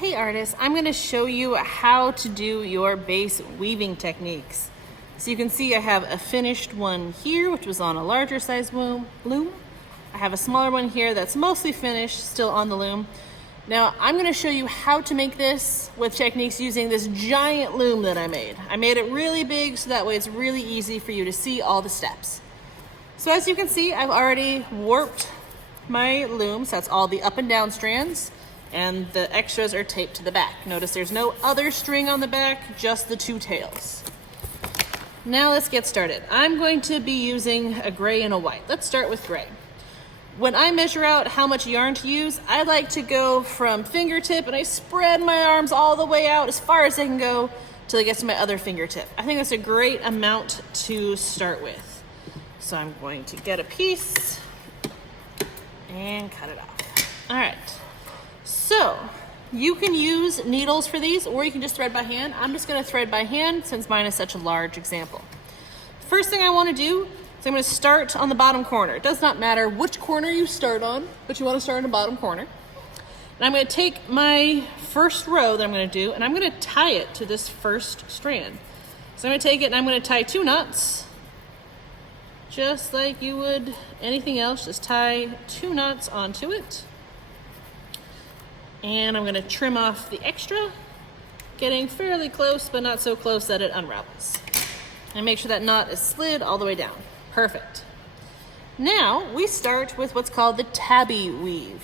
Hey artists, I'm going to show you how to do your base weaving techniques. So you can see I have a finished one here, which was on a larger size loom. I have a smaller one here that's mostly finished, still on the loom. Now I'm going to show you how to make this with techniques using this giant loom that I made. I made it really big so that way it's really easy for you to see all the steps. So as you can see, I've already warped my loom, so that's all the up and down strands, and the extras are taped to the back. Notice there's no other string on the back, just the two tails. Now let's get started. I'm going to be using a gray and a white. Let's start with gray. When I measure out how much yarn to use, I like to go from fingertip and I spread my arms all the way out as far as I can go till it gets to my other fingertip. I think that's a great amount to start with. So I'm going to get a piece and cut it off. All right. So you can use needles for these, or you can just thread by hand. I'm just going to thread by hand since mine is such a large example. First thing I want to do is I'm going to start on the bottom corner. It does not matter which corner you start on, but you want to start on the bottom corner. And I'm going to take my first row that I'm going to do, and I'm going to tie it to this first strand. So I'm going to take it and I'm going to tie 2 knots, just like you would anything else. Just tie 2 knots onto it. And I'm going to trim off the extra, getting fairly close, but not so close that it unravels. And make sure that knot is slid all the way down. Perfect. Now we start with what's called the Tabby Weave.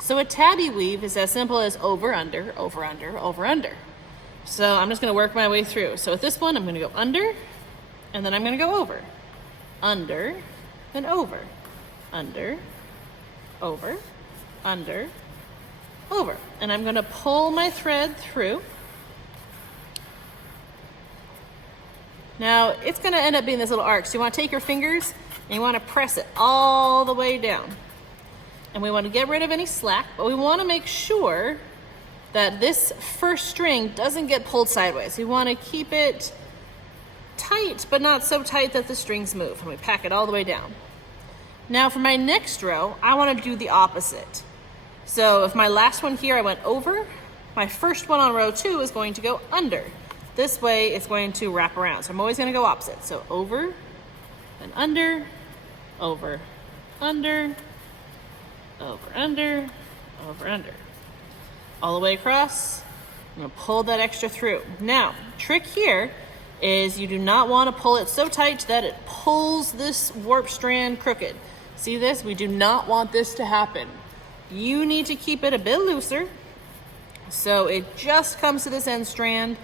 So a Tabby Weave is as simple as over, under, over, under, over, under. So I'm just going to work my way through. So with this one, I'm going to go under, and then I'm going to go over. Under, then over. Under, over, under, over. And I'm going to pull my thread through. Now it's going to end up being this little arc. So you want to take your fingers and you want to press it all the way down. And we want to get rid of any slack, but we want to make sure that this first string doesn't get pulled sideways. We want to keep it tight, but not so tight that the strings move. And we pack it all the way down. Now for my next row, I want to do the opposite. So if my last one here I went over, my first one on row 2 is going to go under. This way it's going to wrap around. So I'm always going to go opposite. So over, then under, over, under, over, under, over, under. All the way across. I'm going to pull that extra through. Now, trick here is you do not want to pull it so tight that it pulls this warp strand crooked. See this? We do not want this to happen. You need to keep it a bit looser so it just comes to this end strand,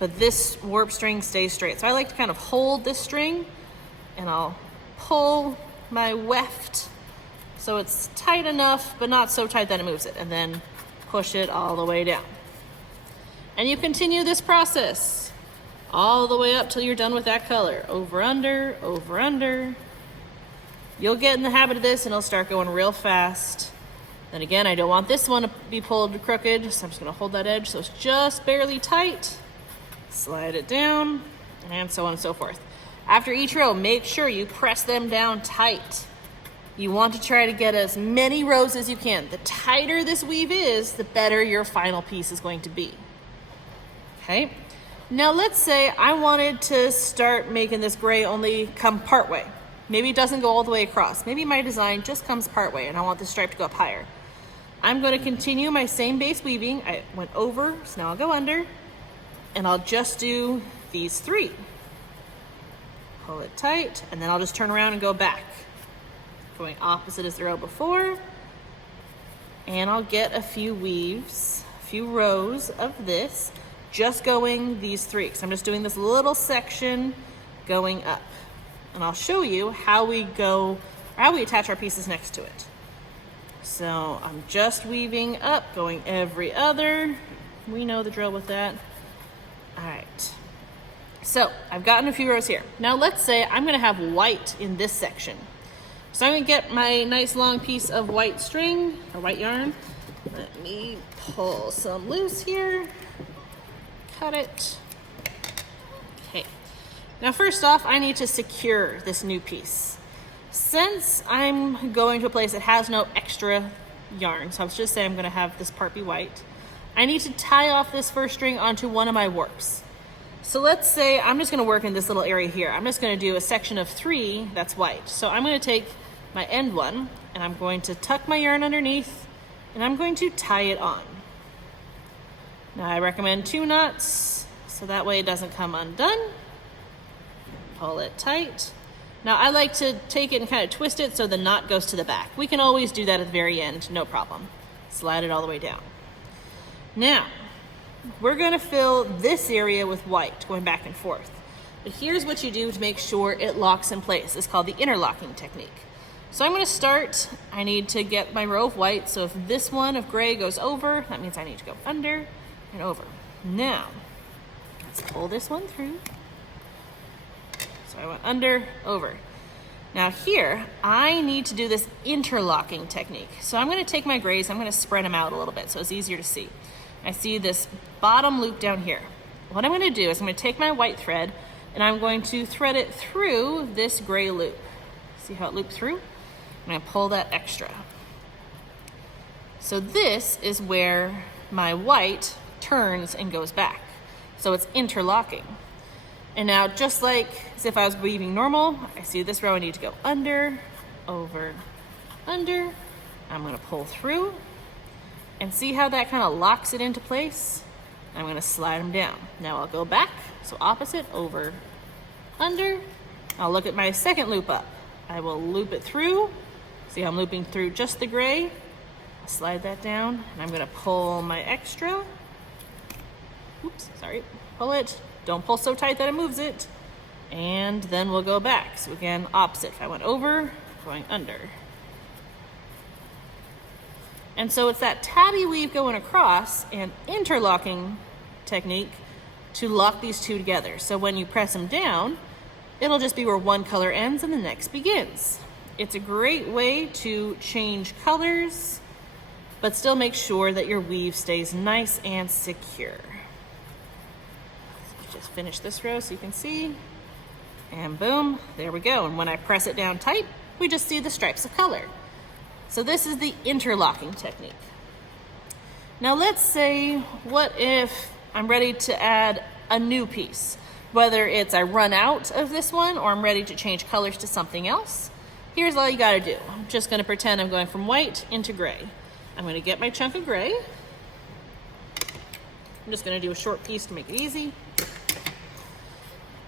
but this warp string stays straight. So I like to kind of hold this string and I'll pull my weft so it's tight enough, but not so tight that it moves it, and then push it all the way down. And you continue this process all the way up till you're done with that color. Over, under, over, under. You'll get in the habit of this and it'll start going real fast. Then again, I don't want this one to be pulled crooked, so I'm just going to hold that edge so it's just barely tight. Slide it down, and so on and so forth. After each row, make sure you press them down tight. You want to try to get as many rows as you can. The tighter this weave is, the better your final piece is going to be. Okay? Now let's say I wanted to start making this gray only come part way. Maybe it doesn't go all the way across. Maybe my design just comes part way and I want the stripe to go up higher. I'm going to continue my same base weaving. I went over, so now I'll go under, and I'll just do these 3. Pull it tight, and then I'll just turn around and go back. Going opposite as the row before, and I'll get a few weaves, a few rows of this, just going these 3. So I'm just doing this little section going up. And I'll show you how we attach our pieces next to it. So I'm just weaving up, going every other. We know the drill with that. All right. So I've gotten a few rows here. Now let's say I'm gonna have white in this section. So I'm gonna get my nice long piece of white string, or white yarn. Let me pull some loose here. Cut it. Okay. Now first off, I need to secure this new piece. Since I'm going to a place that has no extra yarn, so I was just saying I'm going to have this part be white, I need to tie off this first string onto one of my warps. So let's say I'm just gonna work in this little area here. I'm just gonna do a section of 3 that's white. So I'm gonna take my end one and I'm going to tuck my yarn underneath and I'm going to tie it on. Now I recommend 2 knots so that way it doesn't come undone. Pull it tight. Now I like to take it and kind of twist it so the knot goes to the back. We can always do that at the very end, no problem. Slide it all the way down. Now, we're gonna fill this area with white, going back and forth. But here's what you do to make sure it locks in place. It's called the interlocking technique. So I'm gonna start, I need to get my row of white. So if this one of gray goes over, that means I need to go under and over. Now, let's pull this one through. So I went under, over. Now here, I need to do this interlocking technique. So I'm gonna take my grays, I'm gonna spread them out a little bit so it's easier to see. I see this bottom loop down here. What I'm gonna do is I'm gonna take my white thread and I'm going to thread it through this gray loop. See how it looped through? I'm gonna pull that extra. So this is where my white turns and goes back. So it's interlocking. And now just like as if I was weaving normal, I see this row I need to go under, over, under. I'm gonna pull through and see how that kind of locks it into place. I'm gonna slide them down. Now I'll go back, so opposite, over, under. I'll look at my second loop up. I will loop it through. See how I'm looping through just the gray. I'll slide that down and I'm gonna pull my extra. Oops, sorry, pull it. Don't pull so tight that it moves it. And then we'll go back. So again, opposite. If I went over, going under. And so it's that tabby weave going across and interlocking technique to lock these two together. So when you press them down, it'll just be where one color ends and the next begins. It's a great way to change colors, but still make sure that your weave stays nice and secure. Just finish this row so you can see, and boom, there we go. And when I press it down tight, we just see the stripes of color. So this is the interlocking technique. Now let's say, what if I'm ready to add a new piece? Whether it's I run out of this one or I'm ready to change colors to something else. Here's all you gotta do. I'm just gonna pretend I'm going from white into gray. I'm gonna get my chunk of gray. I'm just gonna do a short piece to make it easy.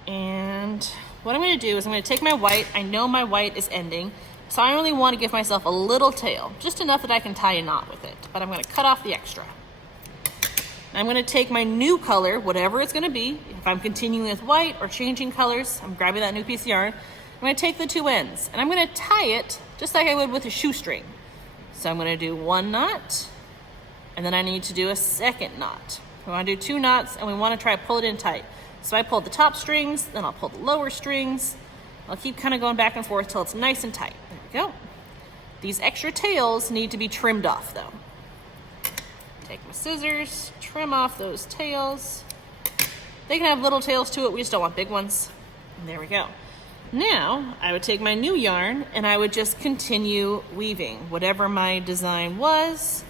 And what I'm gonna do is I'm gonna take my white. I know my white is ending, so I only wanna give myself a little tail, just enough that I can tie a knot with it, but I'm gonna cut off the extra. I'm gonna take my new color, whatever it's gonna be. If I'm continuing with white or changing colors, I'm grabbing that new piece of yarn. I'm gonna take the two ends and I'm gonna tie it just like I would with a shoestring. So I'm gonna do 1 knot, and then I need to do a second knot. We wanna do 2 knots and we wanna try to pull it in tight. So I pull the top strings, then I'll pull the lower strings. I'll keep kind of going back and forth till it's nice and tight. There we go. These extra tails need to be trimmed off though. Take my scissors, trim off those tails. They can have little tails to it, we just don't want big ones. And there we go. Now, I would take my new yarn and I would just continue weaving whatever my design was.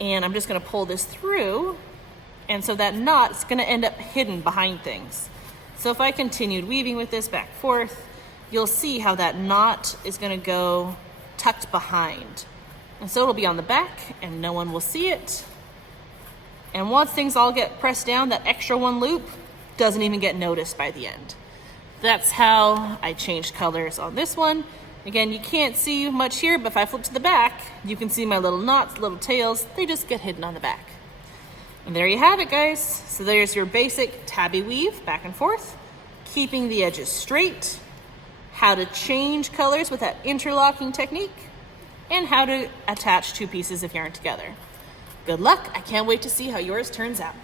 And I'm just gonna pull this through. And so that knot is gonna end up hidden behind things. So if I continued weaving with this back and forth, you'll see how that knot is gonna go tucked behind. And so it'll be on the back and no one will see it. And once things all get pressed down, that extra 1 loop doesn't even get noticed by the end. That's how I changed colors on this one. Again, you can't see much here, but if I flip to the back, you can see my little knots, little tails, they just get hidden on the back. And there you have it, guys. So there's your basic tabby weave, back and forth, keeping the edges straight, how to change colors with that interlocking technique, and how to attach 2 pieces of yarn together. Good luck. I can't wait to see how yours turns out.